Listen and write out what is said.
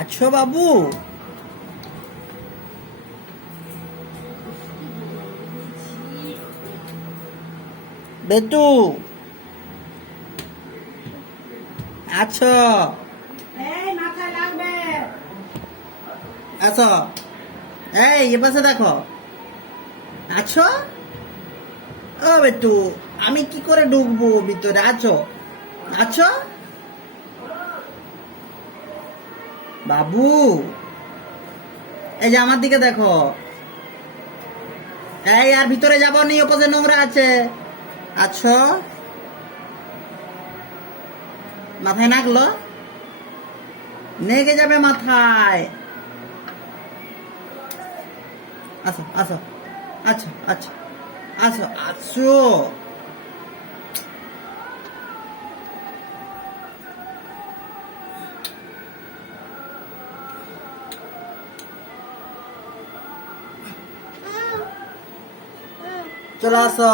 আছো বাবু? বেটু আছো? এই মাথায় লাগবে। আছো? এই এ পাশে দেখো। আছো? ও বেটু, আমি কি করে ঢুকবো ভিতরে? আছো? আছো বাবু? এই যে আমার দিকে দেখো। এই আর ভিতরে যাবো নি, ওপাশে নোংরা আছে। আছো? মাথায় নাগলো? নেগে যাবে মাথায়। আসো আসো, আচ্ছা আচ্ছা, আসো আসো। চলে আসো।